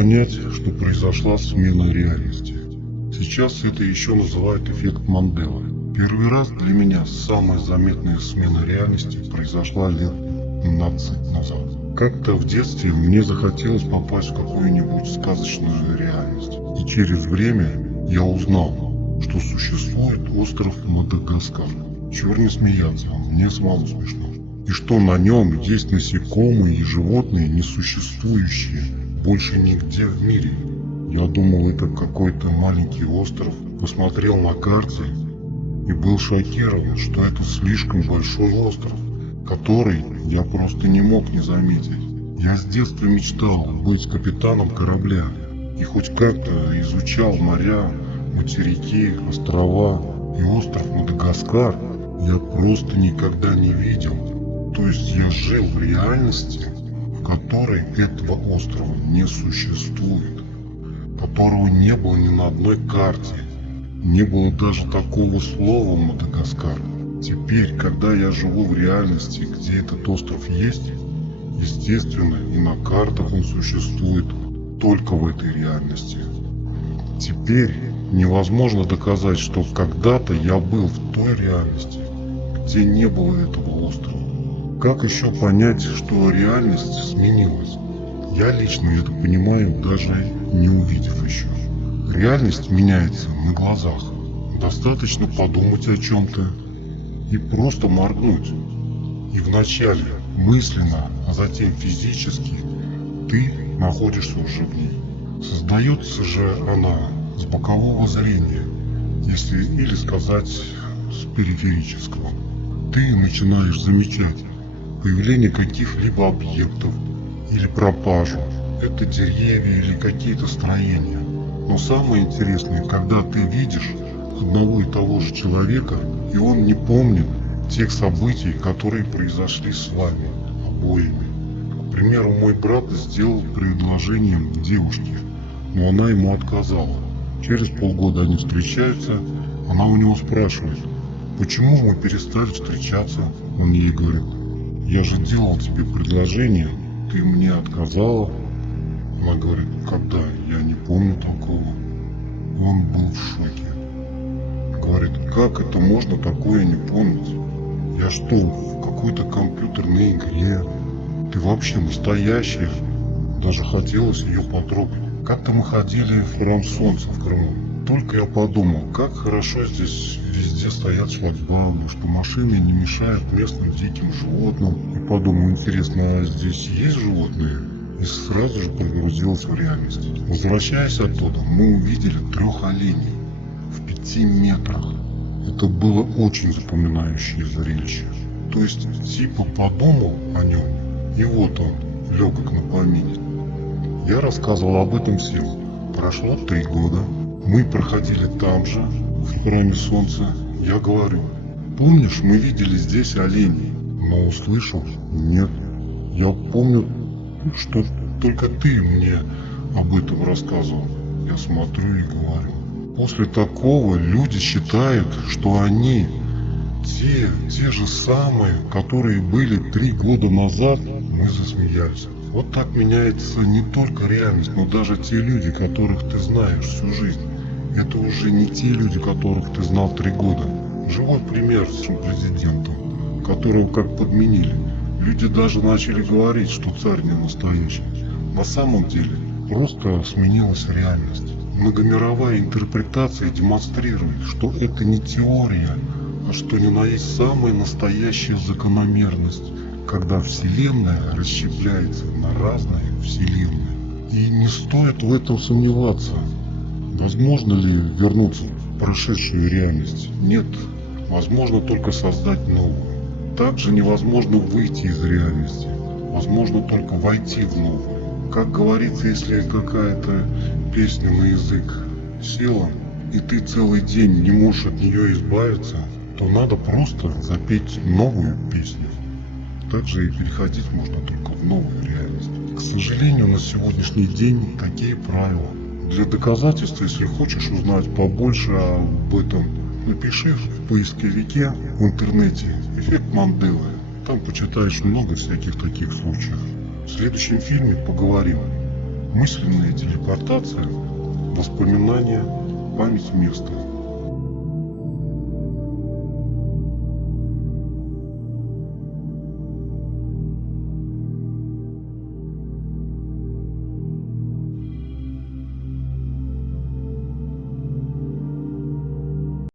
понять, что произошла смена реальности. Сейчас это еще называют эффект Манделы. Первый раз для меня самая заметная смена реальности произошла лет 15 назад. Как-то в детстве мне захотелось попасть в какую-нибудь сказочную реальность. И через время я узнал, что существует остров Мадагаскар. Чего не смеяться, мне самому смешно. И что на нем есть насекомые и животные, несуществующие больше нигде в мире. Я думал, это какой-то маленький остров. Посмотрел на карте и был шокирован, что это слишком большой остров, который я просто не мог не заметить. Я с детства мечтал быть капитаном корабля и хоть как-то изучал моря, материки, острова и остров Мадагаскар я просто никогда не видел. То есть я жил в реальности, в которой этого острова не существует, которого не было ни на одной карте, не было даже такого слова Мадагаскар. Теперь, когда я живу в реальности, где этот остров есть, естественно, и на картах он существует только в этой реальности. Теперь невозможно доказать, что когда-то я был в той реальности, где не было этого острова. Как еще понять, что реальность сменилась? Я лично это понимаю, даже не увидев еще. Реальность меняется на глазах. Достаточно подумать о чем-то и просто моргнуть. И вначале мысленно, а затем физически ты находишься уже в ней. Создается же она с бокового зрения, или сказать с периферического. Ты начинаешь замечать появление каких-либо объектов или пропажу. Это деревья или какие-то строения. Но самое интересное, когда ты видишь одного и того же человека, и он не помнит тех событий, которые произошли с вами обоими. К примеру, мой брат сделал предложение девушке, но она ему отказала. Через полгода они встречаются, она у него спрашивает, почему мы перестали встречаться. Он ей говорит, я же делал тебе предложение, ты мне отказала. Она говорит, когда? Я не помню такого. Он был в шоке. Говорит, как это можно такое не помнить? Я что, в какой-то компьютерной игре? Ты вообще настоящая? Даже хотелось ее потрогать. Как-то мы ходили в храм Солнца в Крыму. Только я подумал, как хорошо здесь везде стоят шлагбаумы, что машины не мешают местным диким животным. И подумал, интересно, а здесь есть животные? И сразу же погрузился в реальность. Возвращаясь оттуда, мы увидели 3 оленей в 5 метрах. Это было очень запоминающее зрелище. То есть типа подумал о нем, и вот он, легок на помине. Я рассказывал об этом всем. Прошло 3 года. Мы проходили там же, в храме Солнца. Я говорю, помнишь, мы видели здесь оленей? Но услышал, нет. Я помню, что только ты мне об этом рассказывал. Я смотрю и говорю. После такого люди считают, что они те же самые, которые были 3 года назад. Мы засмеялись. Вот так меняется не только реальность, но даже те люди, которых ты знаешь всю жизнь. Это уже не те люди, которых ты знал 3 года. Живой пример с президентом, которого как подменили. Люди даже начали говорить, что царь не настоящий. На самом деле, просто сменилась реальность. Многомировая интерпретация демонстрирует, что это не теория, а что ни на есть самая настоящая закономерность, когда Вселенная расщепляется на разные Вселенные. И не стоит в этом сомневаться. Возможно ли вернуться в прошедшую реальность? Нет. Возможно только создать новую. Также невозможно выйти из реальности. Возможно только войти в новую. Как говорится, если какая-то песня на язык села, и ты целый день не можешь от нее избавиться, то надо просто запеть новую песню. Также и переходить можно только в новую реальность. К сожалению, на сегодняшний день такие правила. Для доказательства, если хочешь узнать побольше об этом, напиши в поисковике в интернете «Эффект Манделы». Там почитаешь много всяких таких случаев. В следующем фильме поговорим. Мысленная телепортация, воспоминания, память места.